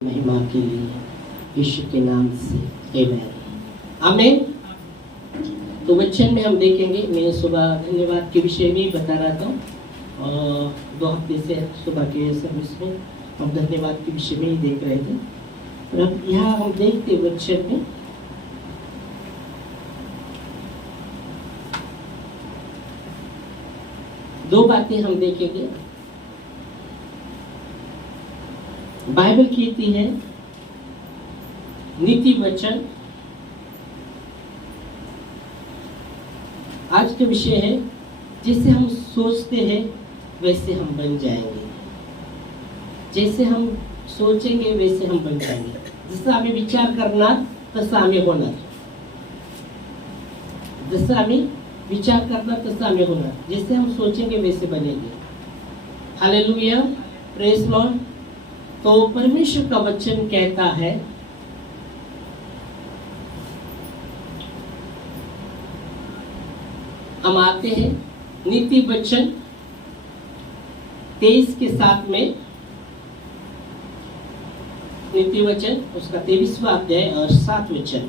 महिमा के लिए यीशु के नाम से आमीन आमीन। तो वचन में हम देखेंगे, मैं सुबह धन्यवाद के विषय में बता रहा था और 2 हफ्ते से सुबह के सर्विस में हम धन्यवाद के विषय में ही देख रहे थे। और अब यहाँ हम देखते वचन में दो बातें हम देखेंगे। बाइबल कहती है नीति वचन, आज का विषय है जैसे हम सोचते हैं वैसे हम बन जाएंगे। जैसे हम सोचेंगे वैसे हम बन जाएंगे। जैसा हमें विचार करना तैसा हमें होना। जैसा हमें विचार करना तैसा हमें होना। जैसे हम सोचेंगे वैसे बनेंगे। Hallelujah, praise Lord. तो परमेश्वर का वचन कहता है हम आते हैं नीति वचन 23 के साथ में, नीति वचन उसका 23वां अध्याय और 7 वचन।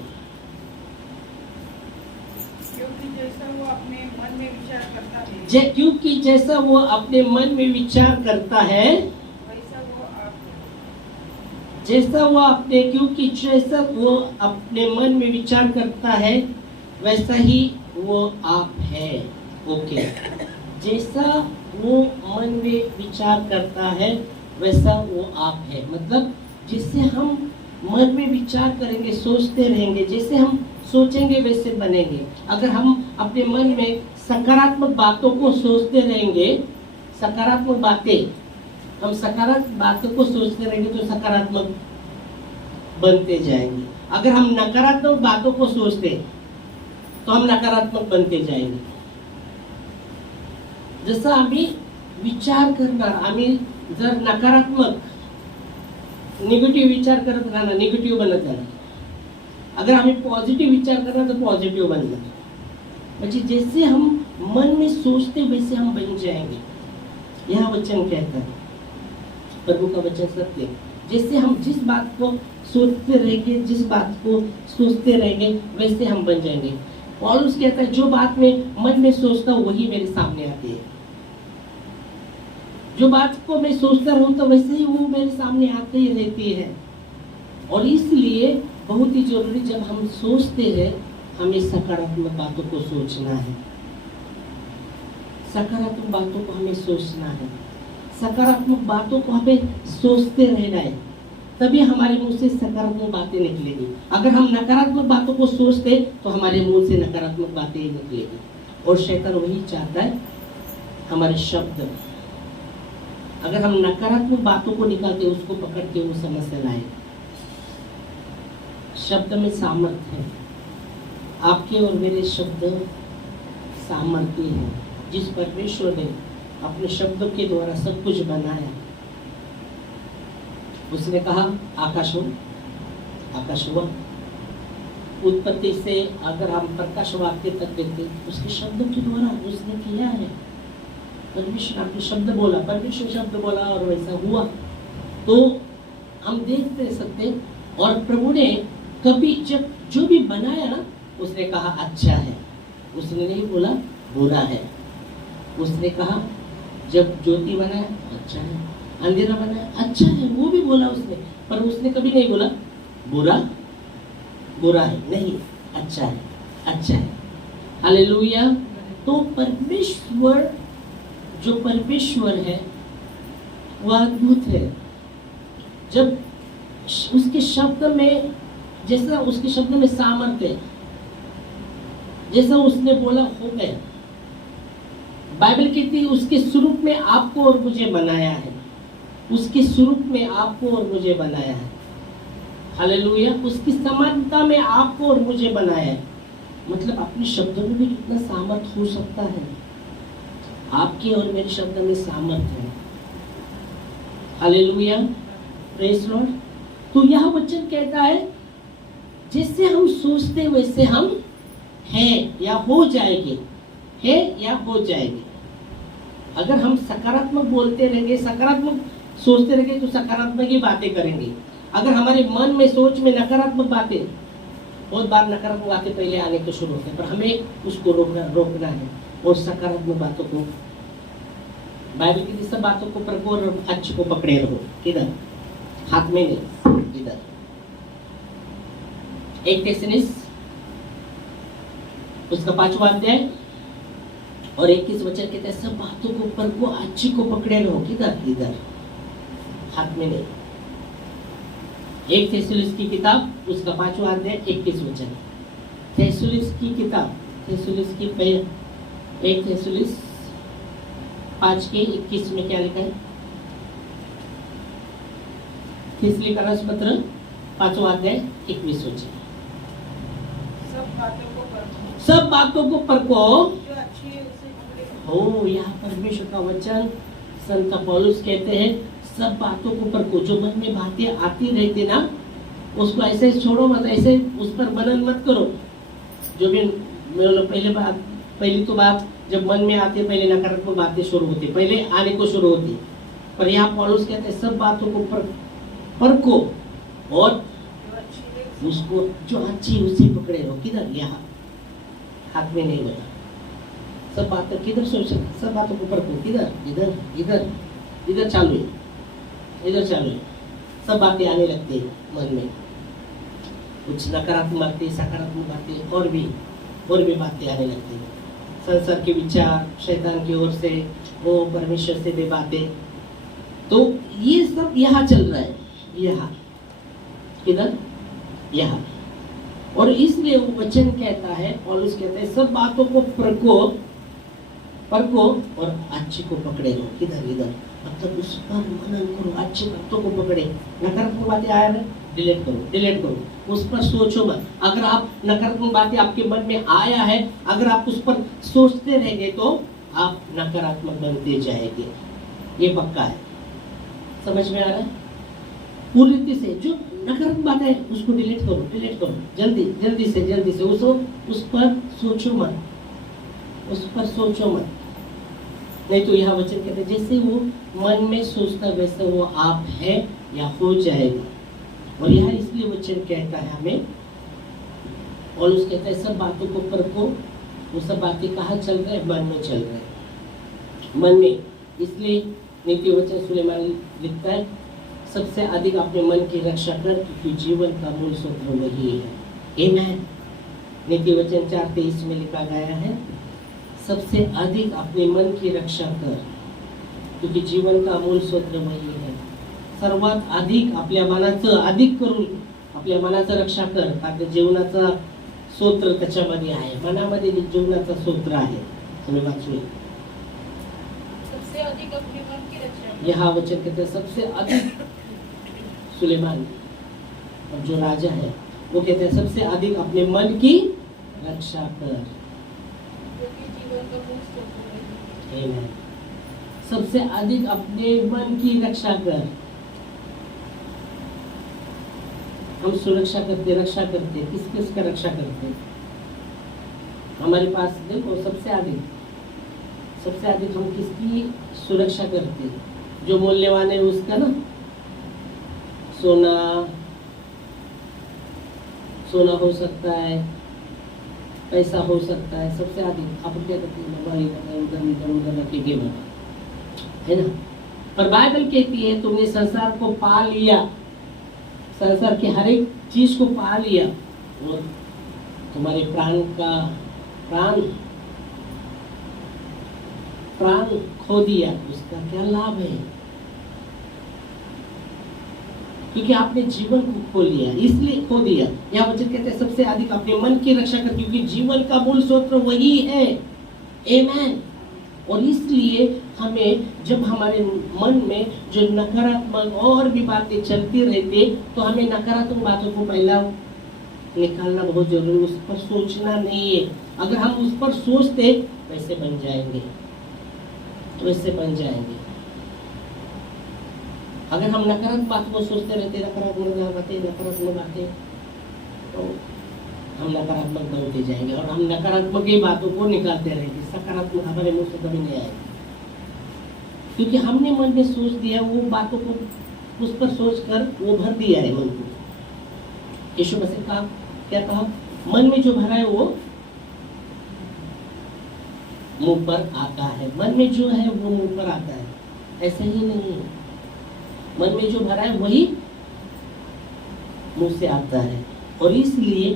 क्योंकि जैसा वो अपने मन में विचार करता है, क्योंकि जैसा वो अपने मन में विचार करता है क्योंकि जैसा वो अपने मन में विचार करता है वैसा ही वो आप है। ओके, जैसा वो मन में विचार करता है वैसा वो आप है। मतलब जिससे हम मन में विचार करेंगे, सोचते रहेंगे, जैसे हम सोचेंगे वैसे बनेंगे। अगर हम अपने मन में सकारात्मक बातों को सोचते रहेंगे, सकारात्मक बातें, हम सकारात्मक बातों को सोचते रहेंगे तो सकारात्मक बनते जाएंगे। अगर हम नकारात्मक बातों को सोचते तो हम नकारात्मक बनते जाएंगे। जसं आम्ही विचार करणार, आम्ही जर नकारात्मक निगेटिव्ह विचार करत राहणार, निगेटिव्ह बनत जाणार। अगर हमें पॉजिटिव विचार करना तो पॉजिटिव बनना। म्हणजे जैसे हम मन में सोचते वैसे हम बन जाएंगे। यह वचन कहता है, प्रभु का वचन सत्य है। जैसे हम जिस बात को सोचते रहेंगे, जिस बात को सोचते रहेंगे वैसे हम बन जाएंगे। पौलुस कहता है जो बात में मन में सोचता हूँ वही मेरे सामने आती है। जो बात को मैं सोचता रहूं तो वैसे ही वो मेरे सामने आते ही रहती है। और इसलिए बहुत ही जरूरी, जब हम सोचते हैं हमें सकारात्मक बातों को सोचना है। सकारात्मक बातों को हमें सोचना है, सकारात्मक बातों को हमें सोचते रहना है, तभी हमारे मुंह से सकारात्मक बातें निकलेगी। अगर हम नकारात्मक बातों को सोचते तो हमारे मुंह से नकारात्मक बातें ही निकलेगी। और शैतान वही चाहता है, हमारे शब्द, अगर हम नकारात्मक बातों को निकालते उसको पकड़ के वो समस्या लाए। शब्द में सामर्थ्य है। आपके और मेरे शब्द सामर्थ्य है। जिस परमेश्वर ने अपने शब्दों के द्वारा सब कुछ बनाया, उसने कहा आकाश हो, आकाश हुआ। उत्पत्ति से अगर हम प्रकाश वाक्य तक देखते, उसके शब्दों के द्वारा उसने किया है। परमेश्वर आपने शब्द बोला, परमेश्वर शब्द बोला और वैसा हुआ। तो हम देख सकते। और प्रभु ने कभी जब जो भी बनाया ना, उसने कहा अच्छा है। उसने नहीं बोला बुरा है। उसने कहा जब ज्योति बनाया अच्छा है, अंधेरा बनाया अच्छा है, वो भी बोला उसने। पर उसने कभी नहीं बोला बुरा, बुरा है, नहीं, अच्छा है, अच्छा है। हालेलुया। तो परमेश्वर, जो परमेश्वर है वह अद्भुत है। जब उसके शब्द में, जैसा उसके शब्द में सामर्थ्य है, जैसा उसने बोला हो गया। बाइबल कहती है उसके स्वरूप में आपको और मुझे बनाया है। उसके स्वरूप में आपको और मुझे बनाया है। हालेलुया। उसकी समानता में आपको और मुझे बनाया है। मतलब अपने शब्दों में भी कितना सामर्थ्य हो सकता है। आपके और मेरे शब्द में सामर्थ्य है। Hallelujah, praise Lord. तो यह वचन कहता है जैसे हम सोचते वैसे हम हैं या हो जाएंगे, है या हो जाएंगे। अगर हम सकारात्मक बोलते रहेंगे, सकारात्मक सोचते रहेंगे तो सकारात्मक ही बातें करेंगे। अगर हमारे मन में सोच में नकारात्मक बातें, बहुत बार नकारात्मक बातें पहले आने को शुरू होते हैं, पर हमें उसको रोकना है और सकारात्मक बातों को, बाइबल की सब बातों को प्रभु और अच्छे को पकड़े रहो। किधर? हाथ में नहीं, इधर। 1 थिस्सलुनीस उसका 5वां अध्याय और 21 वचन कहते हैं सब बातों को प्रभु अच्छी को पकड़े रहो। किधर? इधर, हाथ में नहीं। 1 थिस्सलुनीस की किताब उसका 5वां अध्याय 21 वचन। थिस्सलुनीस की किताब, थिस्सलुनीस की 1 थिस्सलुनीस 5 के 21 में क्या लिखा है? तीसरी करस पत्र 5वां अध्याय 21 वचन। सब बातों को परखो जो अच्छी है उसे पकड़े हो। यहाँ परमेश्वर का वचन संत पौलुस कहते हैं सब बातों को परखो। जो मन में बातें आती रहती ना, उसको ऐसे छोड़ो मत, ऐसे उस पर मनन मत करो। जो भी पहली तो बात जब मन में आती है, पहले नकारात्मक बातें शुरू होती, पहले आने को शुरू होती। पर यहाँ पौलुस कहते हैं सब बातों को परखो और जो अच्छी है उसको जो अच्छी उसे पकड़े रहो। किधर? यहाँ, हाथ में नहीं बता। सब बातें किधर सोच, सब बातों को परखो। किधर? इधर, इधर, इधर चालू है, इधर चालू है। सब बातें आने लगती है मन में, कुछ नकारात्मक बातें, सकारात्मक बातें, और भी बातें आने लगती है। संसार के विचार, शैतान की ओर से, वो परमेश्वर से भी बातें। तो ये सब यहाँ चल रहा है, यहाँ। किधर? यहाँ। और इसलिए वो वचन कहता है, पौलुस कहता है सब बातों को परखो और अच्छे को पकड़े रहो। किधर? इधर। मतलब उस पर मनन करो, अच्छी बातों को पकड़े। नकारात्मक बातें आया है, डिलीट करो, उस पर सोचो मत। अगर आप नकारात्मक बातें आपके मन में आया है, अगर आप उस पर सोचते रहेंगे तो आप नकारात्मक बनते जाएंगे। ये पक्का है। समझ में आ रहा है? पूरी रीति से जो नकारात्मक बात है उसको डिलीट करो, जल्दी से उस पर सोचो मत, नहीं तो यह वचन कहते हैं जैसे वो मन में सोचता वैसे वो आप है या हो जाएगा। और यह इसलिए वचन कहता है हमें, और उस कहता है सब बातों को परखो। वो सब बातें कहाँ चल रहे हैं? मन में चल रहे हैं, मन में। इसलिए नीति वचन सुलेमान लिखता है सबसे अधिक अपने मन की रक्षा कर, क्योंकि जीवन का मूल सूत्र वही है। आमेन। नीति वचन 4:23 में लिखा गया है सबसे अधिक अपने मन की रक्षा कर, क्योंकि जीवन का मूल सूत्र वही है। सर्वात अधिक आपल्या मनाचं अधिक करून आपल्या मनाचं रक्षा कर, कारण जीवनाचा सूत्र त्याच्यामध्ये आहे। मनामध्ये जीवनाचा सूत्र आहे। तुम्ही वाचूया सबसे अधिक अपने मन की रक्षा। यह वचन कहते हैं सबसे अधिक सुलेमान और जो राजा है वो कहते हैं सबसे अधिक अपने मन की रक्षा कर, क्योंकि जीवन का मूल सूत्र है। आमेन। सबसे अधिक अपने मन की रक्षा कर। हम सुरक्षा करते, रक्षा करते, किस का रक्षा करते? हमारे पास देखो सबसे अधिक हम किसकी सुरक्षा करते? जो मूल्यवान है उसका ना, सोना हो सकता है, पैसा हो सकता है। सबसे अधिक अपन क्या करते हैं? बाबा उधर रखेंगे बाबा, है ना। पर बाइबल कहती है तुमने संसार को पा लिया, संसार की हर एक चीज को पा लिया और तुम्हारे प्राण खो दिया, उसका क्या लाभ है? क्योंकि आपने जीवन को खो लिया, इसलिए खो दिया। यहाँ वचन कहते हैं सबसे अधिक अपने मन की रक्षा कर, क्योंकि जीवन का मूल सूत्र वही है। आमेन। और इसलिए हमें जब हमारे मन में जो नकारात्मक और भी बातें चलती रहती, तो हमें नकारात्मक बातों को पहला निकालना बहुत जरूरी। उस पर सोचना नहीं है। अगर हम उस पर सोचते वैसे बन जाएंगे। अगर हम नकारात्मक बात को सोचते रहते, नकारात्मक बातें, तो हम नकारात्मक बनते जाएंगे और हम नकारात्मक ही बातों को निकालते रहेंगे। सकारात्मक हमारे मुंह से कभी नहीं आएगा, क्योंकि हमने मन में सोच दिया वो बातों को उस पर सोचकर वो भर दिया है मन को। यीशु मसीह कहा, क्या कहा? मन में जो भरा है वो मुंह पर आता है। मन में जो है वो मुंह पर आता है, ऐसे ही नहीं है। मन में जो भरा है वही मुंह से आता है। और इसलिए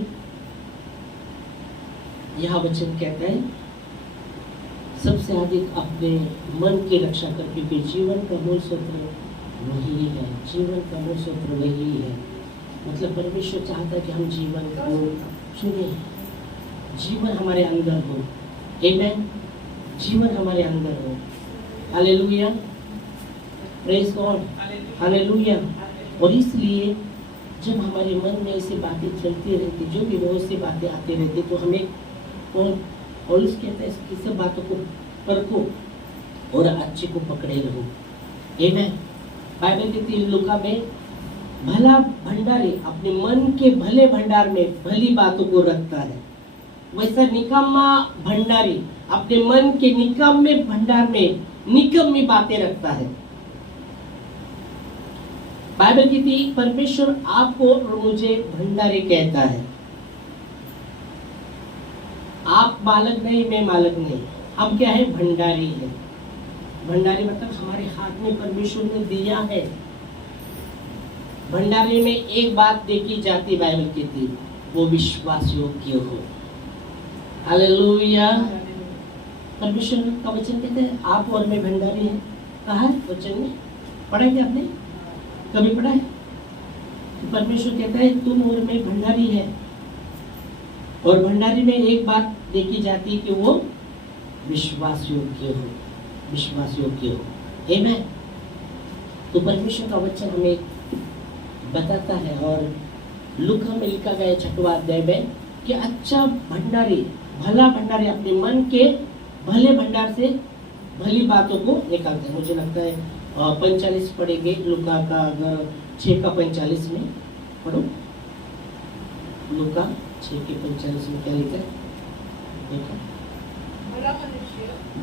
यह वचन कहता है सबसे अधिक अपने मन की रक्षा कर, क्योंकि जीवन का मूल सूत्र वही है। जीवन का मूल सूत्र वही है। मतलब परमेश्वर चाहता है कि हम जीवन को चुने, जीवन हमारे अंदर हो। आमेन। जीवन हमारे अंदर हो। Hallelujah, praise God, hallelujah. और इसलिए जब हमारे मन में ऐसी बातें चलती रहती, जो भी बहुत सी बातें आती रहती, तो हमें पौलुस कहता है इसकी सब बातों को परखो और अच्छे को पकड़े रहो। आमेन। बाइबल कहती है लूका में, भला भंडारी अपने मन के भले भंडार में भली बातों को रखता है, वैसा निकम्मा भंडारी अपने मन के निकम्मे भंडार में निकम्मी बातें रखता है। बाइबल कहती है परमेश्वर आपको और मुझे भंडारी कहता है। आप मालक नहीं, मैं मालक नहीं, हम क्या है? भंडारी है। भंडारी मतलब हमारे हाथ में परमेश्वर ने दिया है। भंडारी में एक बात देखी जाती, बाइबल कहती वो विश्वास योग्य हो। हालेलुया। परमेश्वर का वचन कहते हैं आप और मैं भंडारी है। कहा है वचन में? पढ़ा है क्या आपने? कभी पढ़ा है? परमेश्वर कहता है तुम और मैं भंडारी है। और भंडारी में एक बात देखी जाती है कि वो विश्वास योग्य हो, विश्वास योग्य हो। आमेन। तो परमेश्वर का वचन हमें बताता है। और लूका में लिखा गया 6वां अध्याय में कि अच्छा भंडारी, भला भंडारी अपने मन के भले भंडार से भली बातों को निकालते हैं। मुझे लगता है 45 पढ़ेंगे लूका का, अगर 6 का 45 में पढ़ो। लूका 6 के 45 में क्या लिखा है? देखो,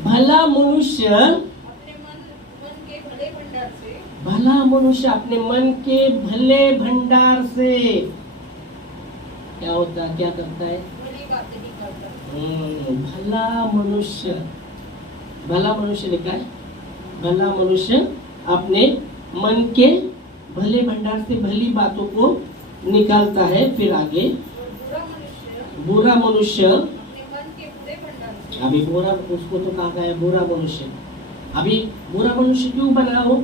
भला मनुष्य अपने मन के भले भंडार से, भला मनुष्य अपने मन के भले भंडार से क्या होता है, क्या करता है? भली बातें निकालता है। भला मनुष्य, भला मनुष्य लिखा है। भला मनुष्य अपने मन के भले भंडार से भली बातों को निकालता है। फिर आगे, बुरा मनुष्य अपने मन के बुरे भंडार से, अभी बुरा, उसको तो कहा है बुरा मनुष्य। अभी बुरा मनुष्य क्यों बना हो?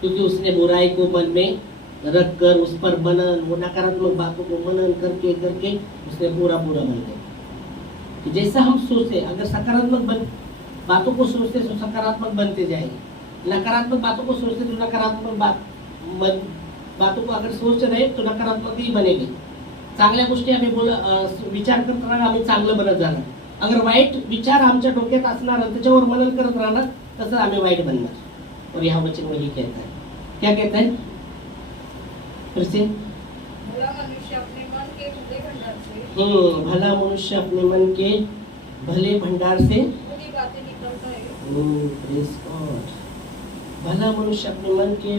क्योंकि उसने बुराई को मन में रख कर उस पर मनन, वो नकारात्मक बातों को मनन करके करके उसने पूरा बन गया। कि जैसा हम सोचते, अगर सकारात्मक बातों को सोचते तो सकारात्मक बनते जाएंगे, नकारात्मक बातों को सोचते तो नकारात्मक बातों को अगर सोच रहे तो नकारात्मक ही बनेगी। चांगल्या गोष्टी आम्ही विचार करत राहणार, आम्ही चांगलं बनत जाणार. अगर वाईट विचार आमच्या डोक्यात असणार त्याच्यावर मनन करत राहणार तसं आम्ही वाईट बनणार. और यह वचन वही कहता है. क्या कहता है? फिर से, भला मनुष्य अपने मन के भले भंडार से, भला मनुष्य अपने मन के भले भंडार से बुरी बातें निकलता है. Praise God. भला मनुष्य अपने मन के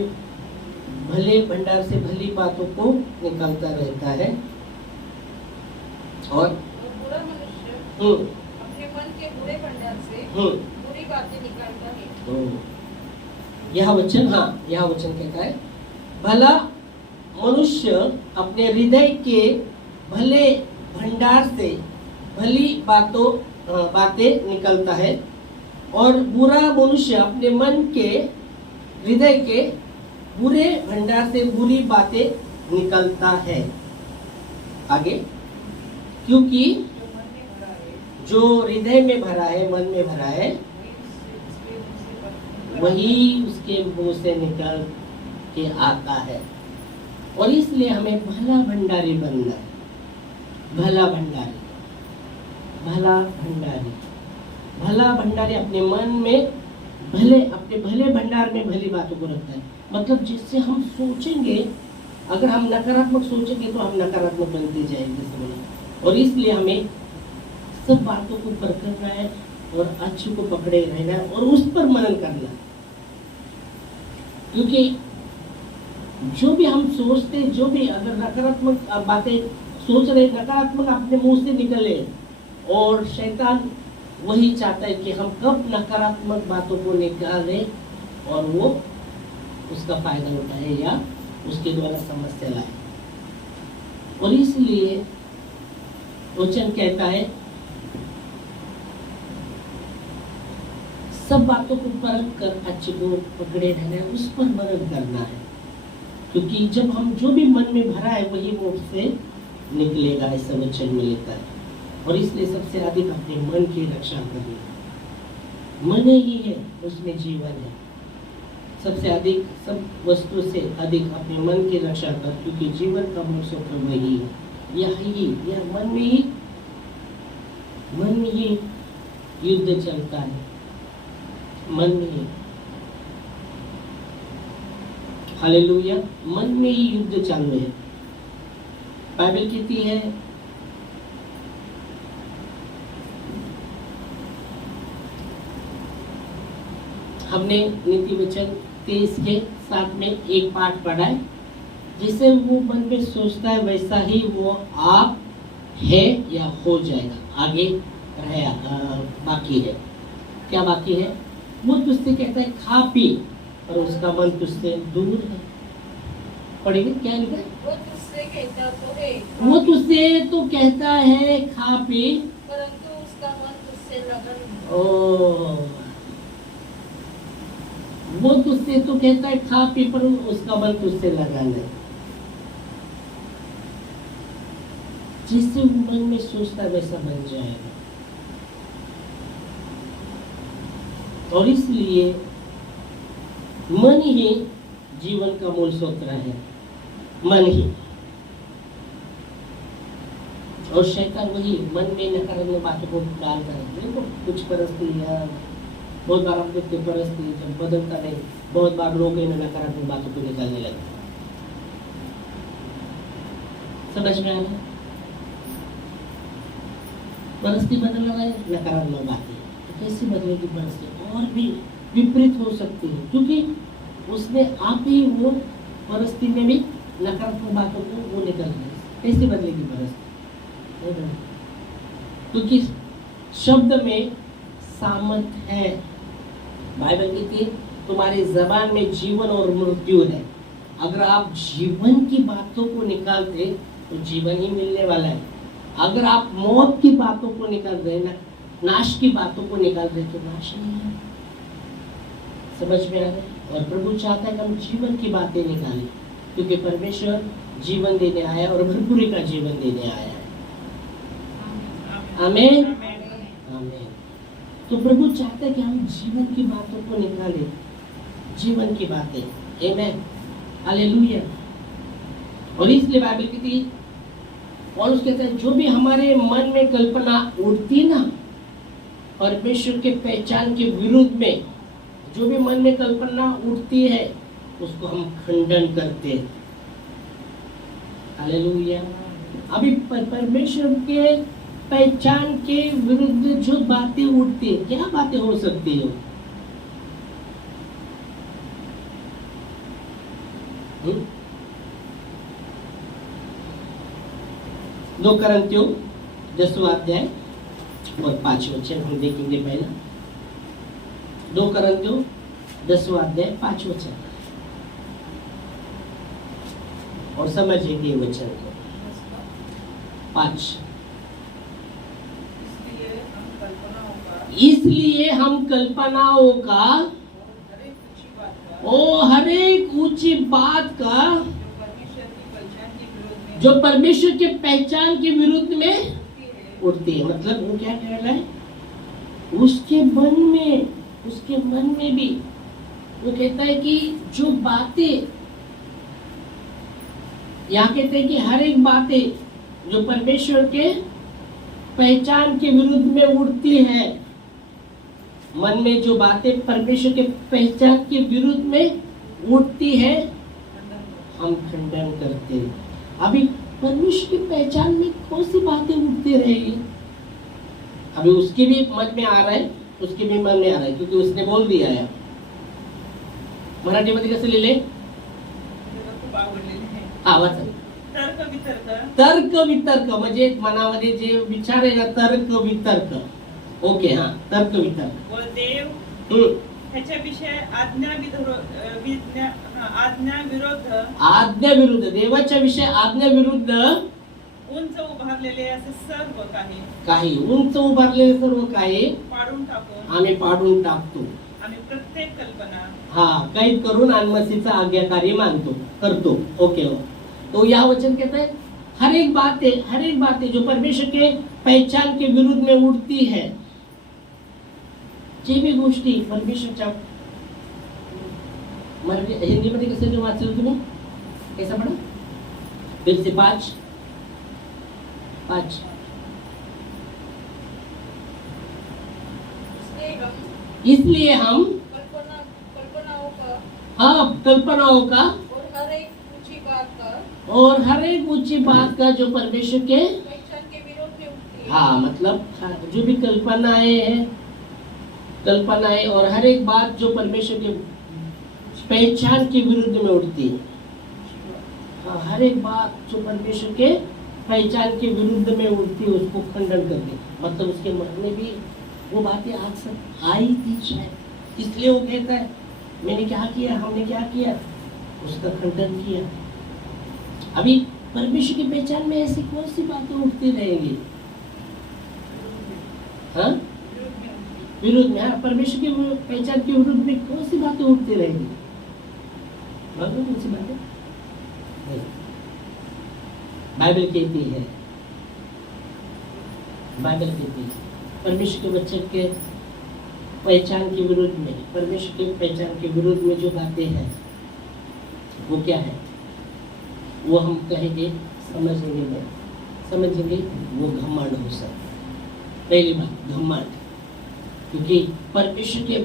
भले भंडार से भली बातों को निकालता रहता है. और बुरा मनुष्य अपने मन के बुरे भंडार से बुरी बातें निकालता है. यह वचन, यह वचन कहता है भला मनुष्य अपने हृदय के भले भंडार से भली बातें निकलता है, और बुरा मनुष्य अपने मन के हृदय के बुरे भंडार से बुरी बातें निकलता है. आगे, क्योंकि जो हृदय में भरा है, मन में भरा है, वही उसके मुंह से निकल के आता है. और इसलिए हमें भला भंडारी बनना है. भला भंडारी, भला भंडारी, भला भंडारी अपने मन में अपने भले भंडार में भली बातों को रखता है. मतलब जिससे हम सोचेंगे, अगर हम नकारात्मक सोचेंगे तो हम नकारात्मक बनते जाएंगे बोला. और इसलिए हमें सब बातों को परखना है और अच्छे को पकड़े रहना है और उस पर मनन करना. क्योंकि जो भी हम सोचते, जो भी अगर नकारात्मक बातें सोच रहे, नकारात्मक अपने मुंह से निकले, और शैतान वही चाहता है कि हम कब नकारात्मक बातों को निकालें और वो उसका फायदा उठाए या उसके द्वारा समस्या लाए। और इसलिए वचन कहता है सब बातों को परख कर अच्छे को पकड़े रहना है, उस पर मनन करना है, क्योंकि जब हम जो भी मन में भरा है वही मुंह से निकलेगा, ऐसा वचन में लिखा है। और इसलिए सबसे अधिक अपने मन की रक्षा करनी। मन ही है, उसमें जीवन है। सबसे अधिक, सब वस्तु से अधिक अपने मन की रक्षा कर, क्योंकि जीवन का मूल स्रोत वही है। यह मन में ही युद्ध चलता है, मन में ही। हालेलुया, मन में ही युद्ध चालू है। बाइबल कहती है हमने नीति वचन 23 के 7 में एक पाठ पढ़ा है, जिसे वो मन में सोचता है वैसा ही वो आप है या हो जाएगा। आगे बाकी है, क्या बाकी है? वो तुझसे कहता है खा पी, और उसका मन तुझसे दूर है। पढ़ेंगे क्या लिखा है? वो तुझसे कहता तो है, वो तुझसे तो कहता है खा पी, परंतु उसका मन तुझसे लगा नहीं। ओ, वो तुझसे तो कहता है खा पी, पर उसका मन तुझसे लगा नहीं। जिससे मन में सोचता है वैसा बन जाएगा। और इसलिए मन ही जीवन का मूल सूत्र है, मन ही। और शैतान वही मन में नकारात्मक बातों को डालता है। देखो कुछ परिस्थितियां, बहुत बार हम देखते परिस्थिति जब बदलता नहीं, बहुत बार लोग इन नकारात्मक बातों को निकालने लगते। समझ में आ रहा है? परिस्थिति बदल रहा है, नकारात्मक बातें, तो कैसे बदलेगी परिस्थिति? और भी विपरीत हो सकती है, क्योंकि उसने आप ही वो परिस्थिति में भी नकारात्मक बातों को वो निकल गए। कैसे बदलेगी परिस्थिति? क्योंकि शब्द में सामर्थ है। बाइबल कहती है तुम्हारी जबान में जीवन और मृत्यु है। अगर आप जीवन की बातों को निकालते तो जीवन ही मिलने वाला है। अगर आप मौत की बातों को निकाल रहे ना, नाश की बातों को निकाल रहे तो नाश नहीं है। समझ में आ रहा है? और प्रभु चाहता है कि हम जीवन की बातें निकालें, क्योंकि परमेश्वर जीवन देने आया और भरपूरी का जीवन देने आया है। आमीन, आमीन। तो प्रभु चाहता है कि हम जीवन की बातों को निकालें, जीवन की बातें। आमीन, हालेलुया। और इसलिए बाइबल कहती है, और उसके कहते जो भी हमारे मन में कल्पना उठती ना परमेश्वर के पहचान के विरुद्ध में, जो भी मन में कल्पना उठती है उसको हम खंडन करते हैं। हालेलुया। अभी परमेश्वर के पहचान के विरुद्ध जो बातें उठती है, क्या बातें हो सकती है? 2 कुरिन्थियों 10वां अध्याय और 5 वचन हम देखेंगे। पहला 2 कुरिन्थियों 10वां अध्याय 5 वचन, और समझेंगे वचन को। 5 इसलिए हम कल्पनाओं का हर एक ऊंची बात का जो परमेश्वर के पहचान के विरुद्ध में उठती है। मतलब वो क्या कह रहा है? उसके मन में भी वो कहता है कि जो बातें, यहाँ कहते हैं कि हर एक बातें जो परमेश्वर के पहचान के विरुद्ध में उठती है, मन में जो बातें परमेश्वर के पहचान के विरुद्ध में उठती है, हम खंडन करते हैं। अभी परमेश्वर की पहचान में कौन सी बातें उठती रहेगी? अभी उसके भी मन में आ रहा है, उसके भी मन में आ रहा है, क्योंकि उसने बोल दिया है। मराठी मध्ये कसं लिहिले? हा वाचा. तर्क वितर्क तर्क वितर्क म्हणजे मनामध्ये जे विचार आहे ना, तर्क वितर्क. ओके, हा, तर्क वितर्क. व देव हम्म. ह्याच्याविषयी आज्ञा विरोध आज्ञा विरुद्ध, देवाच्या विषयी आज्ञा विरुद्ध उंच उभारलेले असे सर्व काही काही उंच उभारलेले सर्व काही पाडून टाकून आम्ही पाडून टाकतो. आम्ही प्रत्येक कल्पना हाँ, कैद करून आणि मसीचा आज्ञाकारी मानतो, करतो. ओके. तो यह वचन कहता है हर एक बातें जो परमेश्वर के पहचान के विरुद्ध में उठती है, जे भी गोष्टी परमेश्वरच्या हिंदी मध्ये कसं जो वाचलं तुम्ही, कैसा पढ़ा? फिर से पांच. इसलिए हम कल्पनाओं का और हर एक ऊंची बात का जो परमेश्वर के पहचान के विरोध में उठती है। हाँ, मतलब जो भी कल्पनाएं और हर एक बात जो परमेश्वर के पहचान के विरुद्ध में उठती है. हाँ, हर एक बात जो परमेश्वर के पहचान के विरुद्ध में उठती है उसको खंडन करके, मतलब उसके मन में भी वो बातें आई थी शायद, इसलिए वो कहता है मैंने क्या किया, हमने क्या किया, उसका खंडन किया. अभी परमेश्वर की पहचान में ऐसी कौन सी बातें उठती रहेंगी? हाँ, विरुद्ध में. हाँ, परमेश्वर की पहचान के विरुद्ध में कौन सी बातें उठती रहेंगी? मालूम कौन सी बातें? बाइबल कहती है परमेश्वर के वचन के पहचान के विरुद्ध में, परमेश्वर के पहचान के विरुद्ध में जो बातें हैं वो क्या है, वो हम कहेंगे, समझेंगे वो घमंड हो सकता. पहली बात घमंड, क्योंकि परमेश्वर के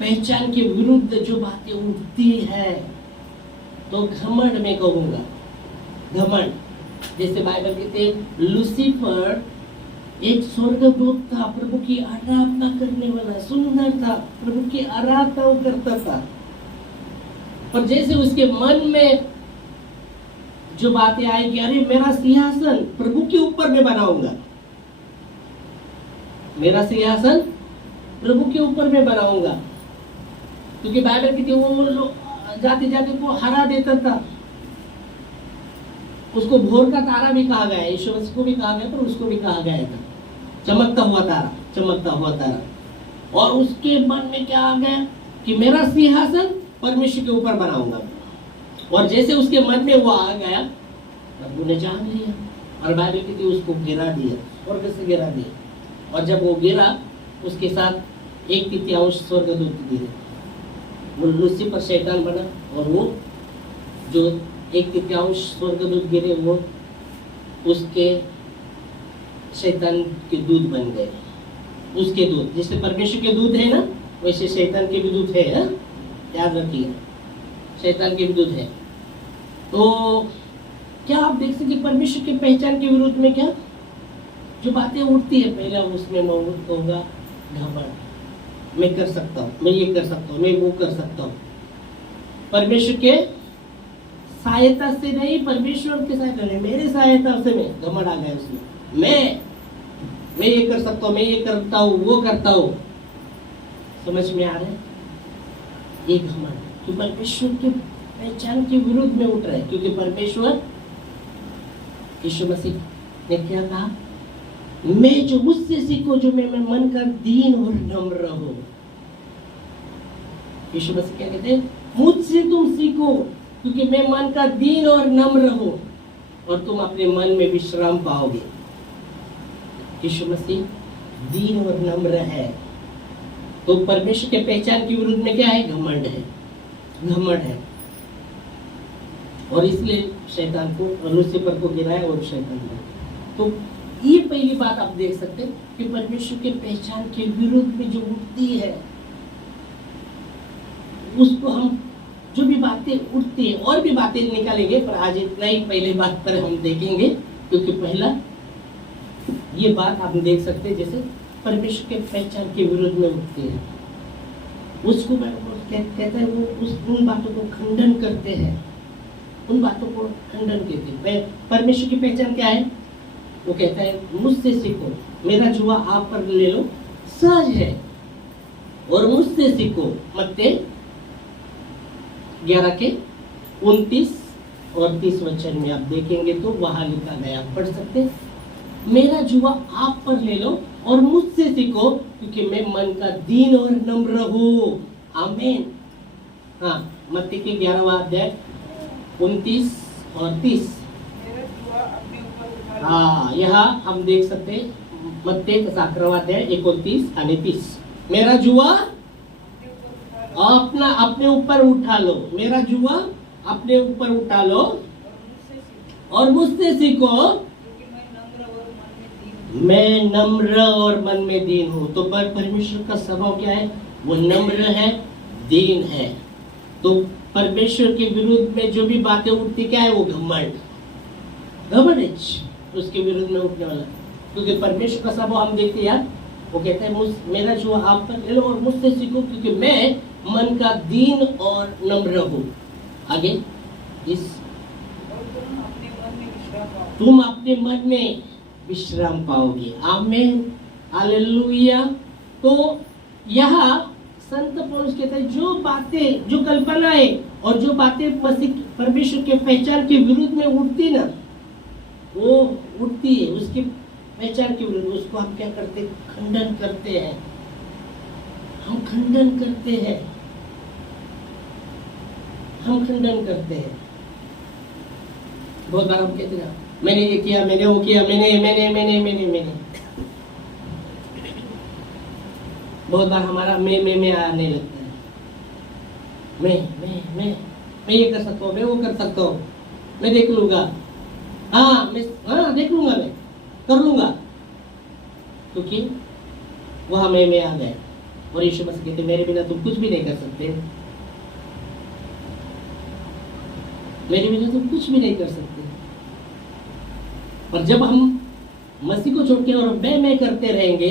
पहचान के विरुद्ध जो बातें उठती है तो घमंड में कहूंगा. घमंड जैसे बाइबल कहते हैं लूसीफर एक स्वर्गदूत था, प्रभु की आराधना करने वाला, सुंदर था, प्रभु की आराधना करता था, और जैसे उसके मन में जो बातें आई कि अरे मेरा सिंहासन प्रभु के ऊपर मैं बनाऊंगा, मेरा सिंहासन प्रभु के ऊपर मैं बनाऊंगा, क्योंकि बाइबल कहती है वो जाते जाते को हरा देता था. उसको भोर का तारा भी कहा गया, यीशु मसीह को भी कहा गया, पर उसको भी कहा गया था चमकता हुआ तारा. और उसके मन में क्या आ गया कि मेरा सिंहासन परमेश्वर के ऊपर बनाऊंगा, और जैसे उसके मन में वो आ गया प्रभु ने जान लिया, और बाइबल कहती है उसको गिरा दिया, और कैसे गिरा दिया, और जब वो गिरा उसके साथ 1/3 स्वर्गदूत गिरे. वो लूसीफर शैतान बना, और वो जो 1/3 स्वर्गदूत गिरे वो उसके शैतान के दूत बन गए. उसके दूत, जैसे परमेश्वर के दूत है ना, वैसे शैतान के भी दूत है. याद रखिए, शैतान के भी दूत है. तो क्या आप देख सकते परमेश्वर की पहचान के विरुद्ध में क्या जो बातें उठती है, पहला उसमें होगा घमंड. मैं कर सकता हूँ, मैं ये कर सकता हूँ, मैं वो कर सकता हूँ. परमेश्वर के सहायता से नहीं, परमेश्वर के सहायता नहीं, मेरे सहायता से मैं घमंड आ गया उसमें. मैं ये कर सकता हूँ, मैं ये करता हूँ, वो करता हूँ. समझ में आ रहा है? ये घमंड कि परमेश्वर के पहचान के विरुद्ध में उठ रहा है, क्योंकि परमेश्वर यीशु मसीह ने क्या कहा, मैं जो मुझसे सीखो जो मैं मन का दीन और नम्र हो. यीशु मसीह क्या कहते हैं, मुझसे तुम सीखो क्योंकि मैं मन का दीन और नम्र हूं, और तुम अपने मन में विश्राम पाओगे. यीशु मसीह दीन और नम्र है. तो परमेश्वर के पहचान के विरुद्ध में क्या है, घमंड है. और इसलिए शैतान को और लूसीफर को गिराया और शैतान को. तो ये पहली बात आप देख सकते हैं कि परमेश्वर के पहचान के विरुद्ध में जो उठती है उसको हम जो भी बातें उठती है, और भी बातें निकालेंगे, पर आज इतना ही पहले बात पर हम देखेंगे, क्योंकि पहला ये बात आप देख सकते हैं जैसे परमेश्वर के पहचान के विरुद्ध में उठते हैं, उसको कहता है वो उन बातों को खंडन करते हैं. उन बातों को खंडन कहते हैं। परमेश्वर की पहचान क्या है? वो कहता है मुझसे सीखो, मेरा जुआ आप पर ले लो, सहज है, और मुझसे सीखो। मत्ती 11 के 29 और 30 वचन में आप देखेंगे तो वहां लिखा गया, आप पढ़ सकते हैं। मेरा जुआ आप पर ले लो और मुझसे सीखो, क्योंकि मैं मन का दीन और नम्र हूँ। आमीन। हाँ, मत्ती के 11वां अध्याय 29 और 30। मेरा जुआ अपने ऊपर उठा लो। हाँ, यहाँ हम देख सकते हैं मत्ती का 11वां अध्याय 29 और 30। मेरा जुआ अपने ऊपर उठा लो अपना अपने ऊपर उठा लो, मेरा जुआ अपने ऊपर उठा लो और मुझसे सीखो, और मुझसे सीखो, क्योंकि मैं नम्र और मन में दीन हूँ। मैं नम्र और मन में दीन हूँ। तो परमेश्वर का स्वभाव क्या है? वो नम्र है, दीन है। तो परमेश्वर के विरुद्ध में जो भी बातें उठती, क्या है? वो घमंड, उसके विरुद्ध में उठने वाला। क्योंकि परमेश्वर का स्वभाव हम देखते हैं यार, वो कहता है मेरा जो आप पर ले लो और मुझसे सीखो, क्योंकि मैं मन का दीन और नम्र हूँ। आगे इस और तुम अपने मन में विश्राम पाओ। तुम अपने मन में विश्राम पाओगे। आमीन, हालेलुया। तो यहाँ संत पौलुस कहते हैं जो बातें, जो कल्पनाएं और जो बातें मसीह परमेश्वर के पहचान के विरुद्ध में उठती ना, वो उठती है उसकी पहचान के विरुद्ध, उसको हम क्या करते हैं? खंडन करते हैं। हम खंडन करते हैं, हम खंडन करते हैं। बहुत बार हम कहते हैं मैंने ये किया, मैंने वो किया, मैंने बहुत बार हमारा मैं आने लगता है। मैं ये कर सकता हूँ, मैं वो कर सकता हूँ, मैं देख लूंगा, देख लूंगा, मैं कर लूंगा, क्योंकि वहां मैं आ गए। और यीशु मसीह कहते मेरे बिना तुम कुछ भी नहीं कर सकते, मेरे बिना तुम कुछ भी नहीं कर सकते। पर जब हम मसीह को छोड़ के और मैं करते रहेंगे,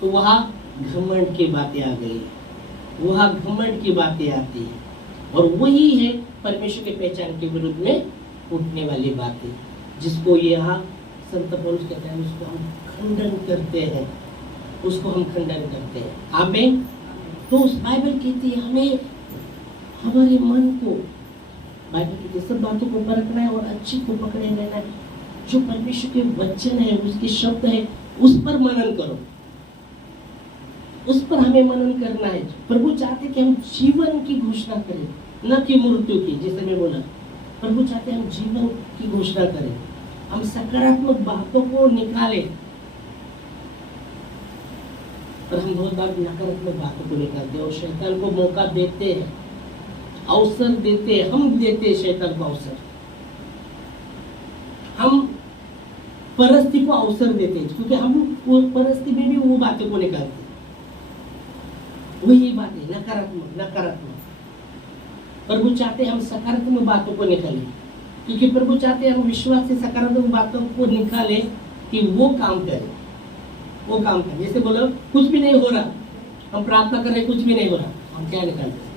तो वहां घमंड की बातें आ गई, वहां घमंड की बातें आती है, और वही है परमेश्वर के पहचान के विरुद्ध में उठने वाली बातें, जिसको यहाँ संत पौलुस कहते हैं, उसको हम खंडन करते हैं, उसको हम खंडन करते हैं। आमीन। तो उस बाइबल कहती है हमें हमारे मन को, बाइबल कहती है सब बातों को परखना है और अच्छी को पकड़े रहना है। जो परमेश्वर के वचन है, उसके शब्द है, उस पर मनन करो, उस पर हमें मनन करना है। प्रभु चाहते कि हम जीवन की घोषणा करें, न कि मृत्यु की। जैसे मैं बोला, प्रभु चाहते हम जीवन की घोषणा करें, हम सकारात्मक बातों को निकालें। पर हम बहुत बार नकारात्मक बातों को निकालते हैं और शैतान को मौका देते हैं, अवसर देते हैं, हम देते हैं शैतान को अवसर, हम परिस्थिति को अवसर देते हैं, क्योंकि हम वो परिस्थिति में भी वो बातों को निकालते हैं। वही बात है नकारात्मक। प्रभु चाहते हैं हम सकारात्मक बातों को निकालें, क्योंकि प्रभु चाहते हैं हम विश्वास से सकारात्मक बातों को निकालें कि वो काम करें। जैसे बोलो कुछ भी नहीं हो रहा, हम प्रार्थना कर रहे, कुछ भी नहीं हो रहा, हम क्या निकालते?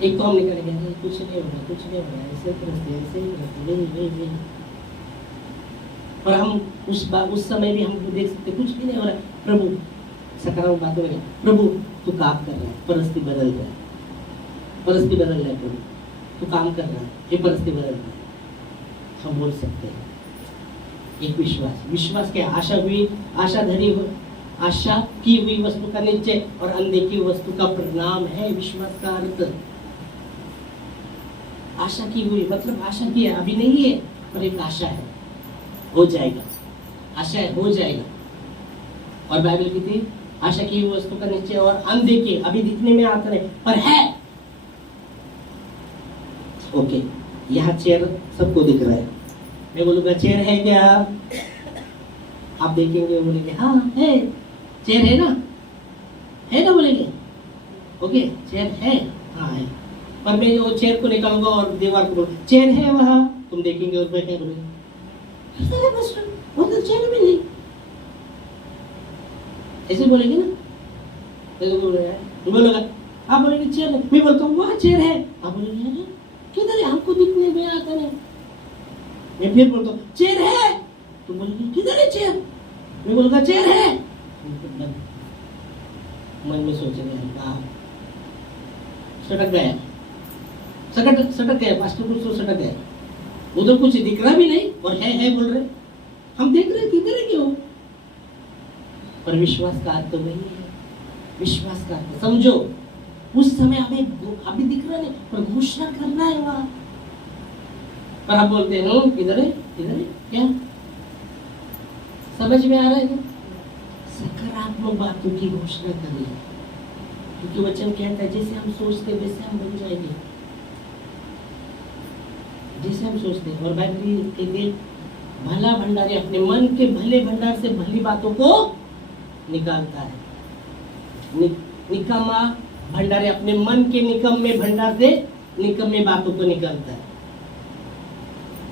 एक तो हम निकालेंगे कुछ नहीं हो रहा, ऐसे वही। और हम उस समय भी हम देख सकते कुछ भी नहीं हो रहा, प्रभु सकारात्मक बातों में, प्रभु तू काम कर रहा है, परिस्थिति बदल रहा है, प्रभु तू काम कर रहा है, ये परिस्थिति बदल रहा है। हम बोल सकते हैं एक विश्वास के आशा धरी हो, आशा की हुई वस्तु का निश्चय और अनदेखी वस्तु का परिणाम है विश्वास का अर्थ। आशा की हुई मतलब आशा की है, अभी नहीं है, पर एक आशा है, हो जाएगा, आशा है, हो जाएगा। और बाइबल कहती है आशा की हुई वस्तु का निश्चय और अनदेखी, अभी दिखने में आता नहीं पर है। ओके, यहाँ चेयर सबको दिख रहा है, मैं बोलूंगा चेयर है क्या? आप देखेंगे, बोलेंगे हाँ है, चेयर है ना बोलेंगे। ओके, चेयर है, हाँ है। पर मैं वो चेयर को निकालूंगा और दीवार को बोलूंगा चेयर है वहां, तुम देखेंगे और मैं क्या बोलूंगा वो तो चेयर में नहीं, ऐसे बोलेंगे ना। बोलेगा आप बोलेंगे चेयर है, मैं बोलता हूँ वहाँ चेयर है, आप बोलेंगे अरे किधर है, हमको दिखने में आता नहीं। मैं फिर बोलता हूँ चेयर है, तो बोलेंगे किधर है चेयर, मैं बोलूँगा चेयर है। मन में सोच रहे हैं कहा सटक गया, सटक गया, पास्टर कुछ तो सटक गया, उधर कुछ दिख रहा भी नहीं और है बोल रहे, हम देख रहे किधर है क्यों। पर विश्वास का अर्थ तो वही है, विश्वास का अर्थ समझो, उस समय हमें अभी दिख रहा नहीं पर घोषणा करना है वहां। पर आप बोलते हैं किधर है क्या, समझ में आ रहा है ना? सकारात्मक बातों की घोषणा करिए, क्योंकि वचन कहता है जैसे हम सोचते वैसे हम बन जाएंगे, जैसे हम सोचते हैं। और बाइबल कहती है भला भंडारी अपने मन के भले भंडार से भली बातों को निकालता है। निकम्मा भंडारी अपने मन के निकम्मे भंडार से निकम्मे बातों को निकालता है।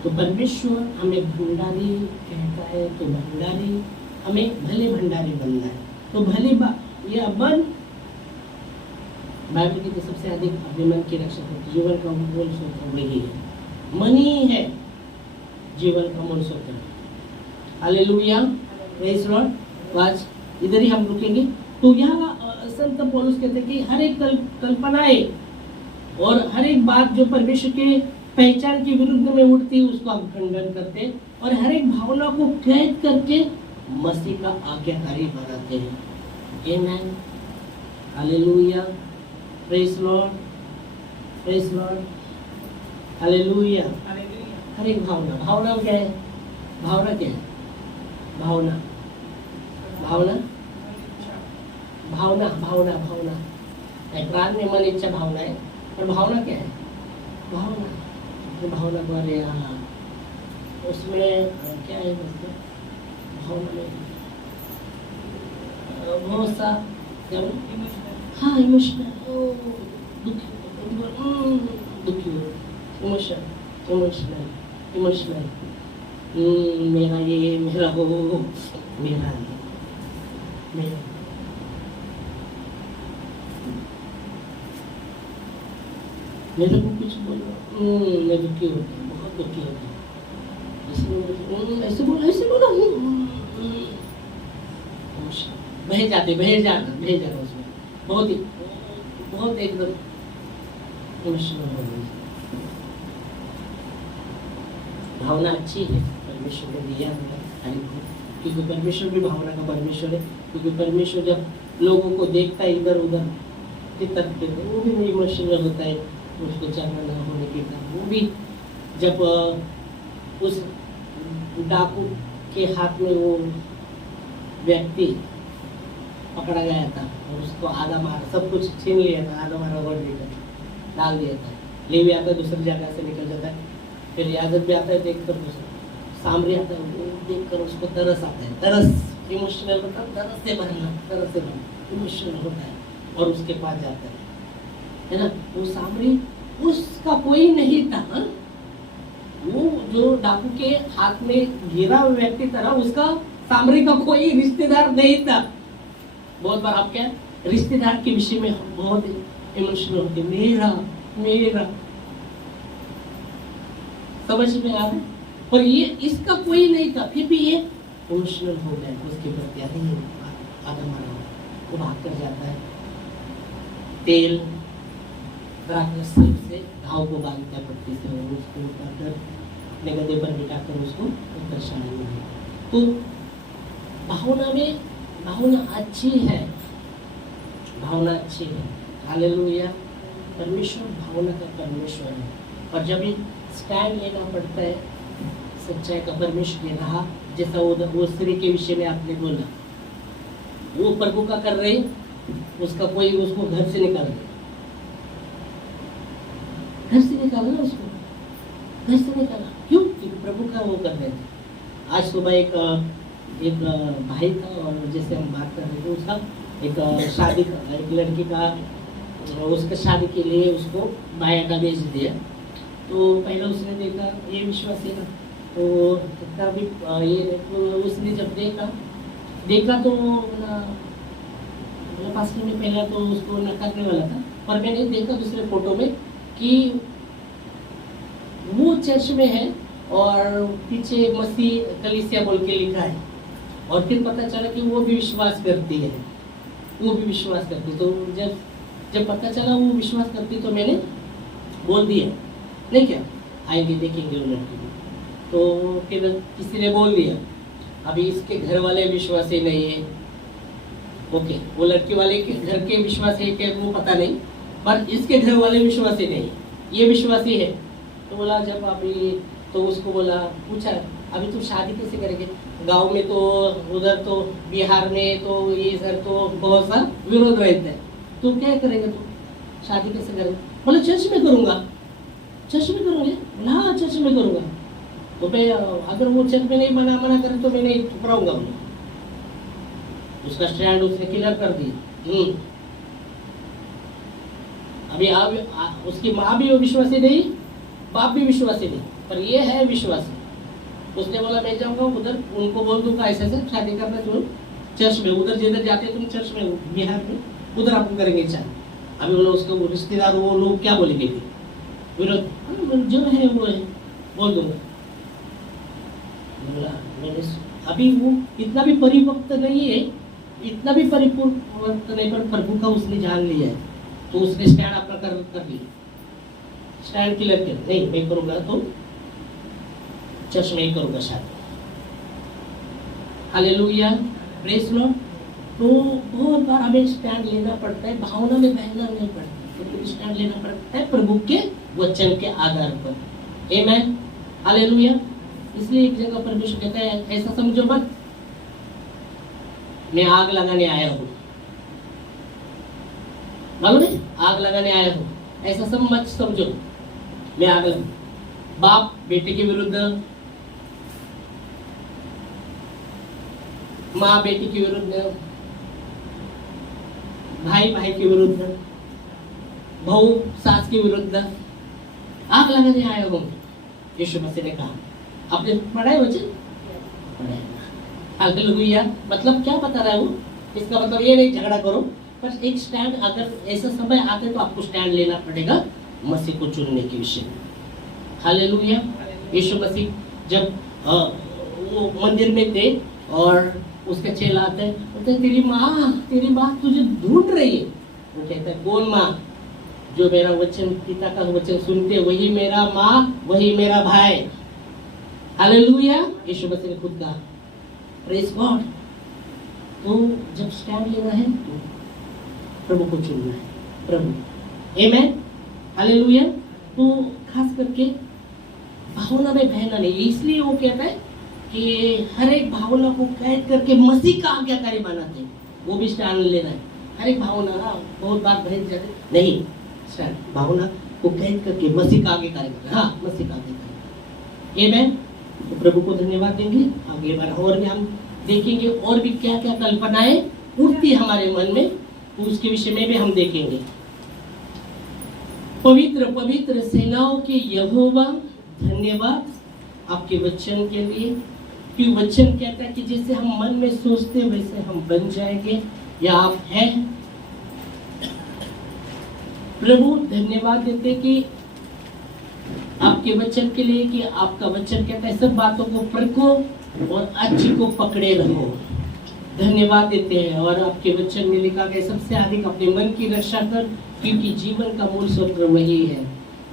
तो परमेश्वर हमें भंडारी कहता है, तो भंडारी हमें भले भंडारी बनना है। तो भली बात यह मन बाइबल की सबसे अधिक अपने मन की रक्षा करती, जीवन का मूल सूत्र वही है, मन ही है जीवन का मूल सूत्र। Hallelujah, praise Lord. आज इधर ही हम रुकेंगे। तो यहाँ संत पौलुस कहते हैं कि हर एक कल्पनाएं और हर एक बात जो परमेश्वर के पहचान के विरुद्ध में उठती है उसको हम खंडन करते हैं, और हर एक भावना को कैद करके मसीह का आज्ञाकारी बनाते हैं। Amen, hallelujah, praise lord, praise lord, hallelujah. हर एक भावना क्या है, भावना क्या है, भावना प्राण में मन इच्छा भावना है, पर भावना क्या है, भावना पर यहाँ उसमें क्या है, मतलब भावना में बहुत सा क्या, हाँ इमोशनल, दुखी इमोशनल, मेरा ये, मेरा हो, मेरा मेरे को कुछ बोलो, मैं दुखी होता हूँ, बहुत दुखी होता हूँ, ऐसे बोला बह जाना उसमें बहुत एकदम इमोशनल हो गई। भावना अच्छी है, परमेश्वर ने दिया है, क्योंकि परमेश्वर भी भावना का परमेश्वर है। क्योंकि परमेश्वर जब लोगों को देखता है इधर उधर के तरफ, वो भी इमोशनल होता है, उसको चलना ना होने के कारण। वो भी जब उस डाकू के हाथ में वो व्यक्ति पकड़ा गया था और उसको आधा मार, सब कुछ छीन लिया था, आधा मारा गोड़ देकर डाल दिया था, लेवी आता है दूसरी जगह से निकल जाता है, फिर याजक भी आता है देखकर, सामरी आता है, वो देखकर उसको तरस आता है, तरस इमोशनल होता है, तरस से भरना इमोशनल होता है, और उसके पास जाता है ना। वो सामरी उसका कोई नहीं था, हा? वो जो डाकू के हाथ में गिरा हुआ व्यक्ति था, उसका सामरी का कोई रिश्तेदार नहीं था। बहुत बार आप क्या रिश्तेदार के विषय में बहुत इमोशनल होते, मेरा समझ में आ रहा है, पर ये इसका कोई नहीं था, फिर भी ये इमोशनल हो गया उसके प्रति, आधा मारा वो भाग कर जाता है, तेल से घाव को बांधता है पट्टी से, और उसको उठाकर अपने गधे पर बिठाकर उसको उत्तरशाली में। तो भावना अच्छी है, हालेलुया। परमेश्वर भावना का परमेश्वर है, और जब ये स्टैंड लेना पड़ता है सच्चाई का, परमेश्वर ने रहा, जैसा वो स्त्री के विषय में आपने बोला, वो प्रभु का कर रहे, उसका कोई उसको घर से निकाल दिया, घर से निकाला, क्यों? क्योंकि प्रभु का वो कर रहे थे। आज सुबह एक भाई था, और जैसे हम बात कर रहे थे, उसका एक शादी का, एक लड़की का, उसका शादी के लिए उसको बायोडाटा भेज दिया। तो पहले उसने देखा, ये विश्वासी था, तो भी ये तो उसने जब देखा तो पास्टर ने पहला तो उसको नकारने वाला था, पर मैंने देखा दूसरे फोटो में कि वो चर्च में है और पीछे मसीह कलीसिया बोल के लिखा है, और फिर पता चला कि वो भी विश्वास करती है, वो भी विश्वास करती। तो जब पता चला वो विश्वास करती तो मैंने बोल दिया, नहीं क्या आएंगे देखेंगे उन लड़की को। तो फिर किसी ने बोल दिया अभी इसके घर वाले विश्वास ही नहीं है। ओके, वो लड़की वाले के घर के विश्वास है क्या वो पता नहीं, पर इसके घर वाले विश्वास ही नहीं, ये विश्वासी है। तो बोला जब अभी, तो उसको बोला, पूछा अभी तुम शादी कैसे करेंगे? गांव में तो उधर तो बिहार में तो ये सर तो बहुत सा विरोध रहता है, तो क्या करेंगे तुम, शादी कैसे करेंगे? बोले चर्च में करूंगा। चर्च में करोगे? हाँ चर्च में करूंगा। तो मैं अगर वो चर्च में नहीं मना करे तो मैं नहीं ठुकराऊंगा। उसका स्टैंड उसने क्लियर कर दिया। अभी आप उसकी माँ भी विश्वासी नहीं, बाप भी विश्वासी नहीं, पर ये है विश्वासी। उसने बोला मैं जाऊंगा उधर, उनको बोल दूंगा ऐसे ऐसे शादी करना तुम चर्च में, उधर जिधर जाते तुम चर्च में बिहार में, उधर आपको करेंगे शादी। अभी बोला उसके रिश्तेदार वो लोग क्या बोलेंगे, विरोध जो है वो है, बोल दूंगा। बोला मैंने अभी वो इतना भी परिपक्व नहीं है, इतना भी परिपक्व नहीं, पर प्रभु का उसने जान लिया है, तो उसने स्टैंड अपना कर लिया, स्टैंड क्लियर किया, नहीं मैं करूंगा तो चर्च में ही करूंगा शादी। Hallelujah, praise Lord. तो बहुत बार हमें स्टैंड लेना पड़ता है, भावना में बहना नहीं पड़ता, तो स्टैंड लेना पड़ता है प्रभु के वचन के आधार पर। आमीन, हालेलुया। इसलिए एक जगह परमेश्वर कहता है ऐसा समझो मत मैं आग लगाने आया हूँ, मालूम है, आग लगाने आया हूँ, ऐसा सब मत समझो मैं आग लगा। बाप बेटे के विरुद्ध, माँ बेटी के विरुद्ध, भाई भाई के विरुद्ध, बहू सास के विरुद्ध आग लगाने आया हूँ, यीशु मसीह ने कहा। आपने पढ़ा है वचन? हालेलुया। मतलब क्या बता रहा है वो? इसका मतलब ये नहीं झगड़ा करो, पर एक स्टैंड, अगर ऐसा समय आते तो आपको स्टैंड लेना पड़ेगा मसीह को चुनने के विषय में। हालेलुया। यीशु मसीह जब वो मंदिर में थे और उसके चेला आते हैं, बोलते तेरी माँ तुझे ढूंढ रही है। वो कहता है कौन माँ? जो मेरा वचन, पिता का वचन सुनते, वही मेरा माँ, वही मेरा भाई। हालेलुया। यीशु मसीह ने खुद कहा, प्रेज गॉड। तो जब स्टैंड लेना है तो प्रभु को चुनना है, प्रभु। आमीन, हालेलुया। तो खास करके भावना में बहना नहीं, इसलिए वो कहता है कि हर एक भावना को कैद करके मसीह का आज्ञाकारी बनाते हैं, वो भी स्टैंड लेना है। हर एक भावना, हाँ बहुत बार बहन जाते नहीं, स्टैंड भावना को कैद करके मसीह का आज्ञाकारी बनाते, हाँ मसीह का आज्ञाकारी। आमीन। तो प्रभु को धन्यवाद देंगे। आगे बार और भी हम देखेंगे और भी क्या क्या कल्पनाएं उठती हमारे मन में, तो उसके विषय में भी हम देखेंगे। पवित्र पवित्र सेनाओं के यहोवा धन्यवाद आपके वचन के लिए, कि वचन कहता है कि जैसे हम मन में सोचते वैसे हम बन जाएंगे, या आप हैं। प्रभु धन्यवाद देते कि आपके वचन के लिए, कि आपका वचन कहता है सब बातों को परखो और अच्छी को पकड़े रहो। धन्यवाद देते हैं। और आपके वचन में लिखा गया सबसे अधिक अपने मन की रक्षा कर, क्योंकि जीवन का मूल सूत्र वही है।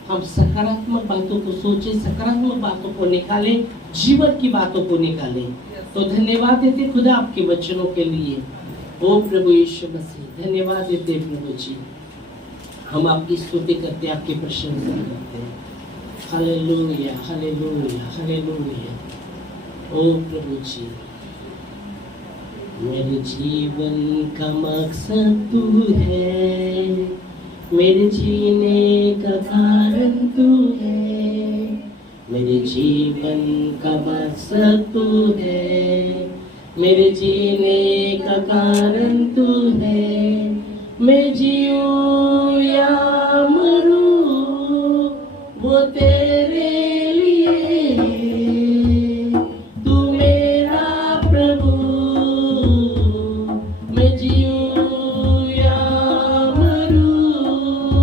हम सकारात्मक बातों को सोचें, सकारात्मक बातों को निकालें, जीवन की बातों को निकालें। तो धन्यवाद देते खुदा आपके वचनों के लिए। ओ प्रभु यीशु मसीह, धन्यवाद देते प्रभु जी, हम आपकी स्तुति करते, आपकी प्रशंसा करते हैं। Hallelujah, hallelujah, hallelujah. ओ प्रभु जी, मेरे जीवन का मकसद तू है, मेरे जीने का कारण तू है, मेरे जीवन का मकसद तू है, मेरे जीने का कारण तू है। मैं जीऊं या मरूं वो तेरे लिए, तू मेरा प्रभु। मैं जीऊं या मरूं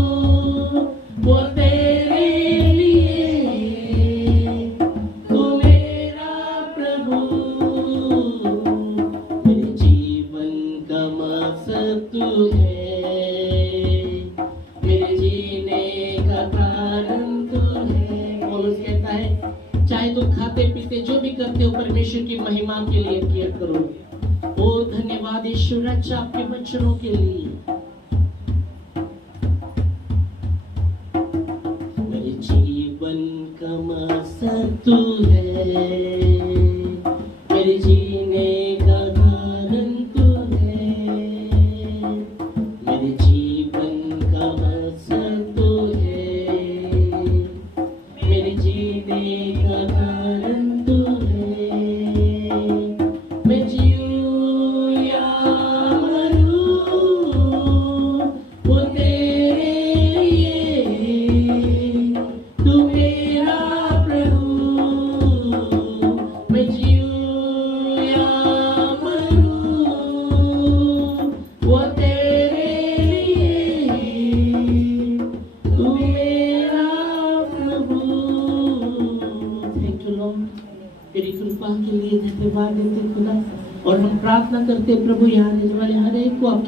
खाते पीते जो भी करते हो परमेश्वर की महिमा के लिए किया करो। ओ धन्यवाद ईश्वर अच्छा आपके वचनों के लिए। मेरे जीवन का मकसद तू है, मेरे जीने का कारण तू है, मेरे जीवन का मकसद तू है, मेरे जीने का कारण तू है। मैं जीऊं या मरूं वो तेरे लिए, तू मेरा प्रभु। मैं जीऊं या मरूं वो तेरे लिए, तू मेरा प्रभु। थैंक यू लॉर्ड, तेरी कृपा के लिए धन्यवाद देते खुदा। और हम प्रार्थना करते प्रभु यहाँ रहने वाले हर एक को आपके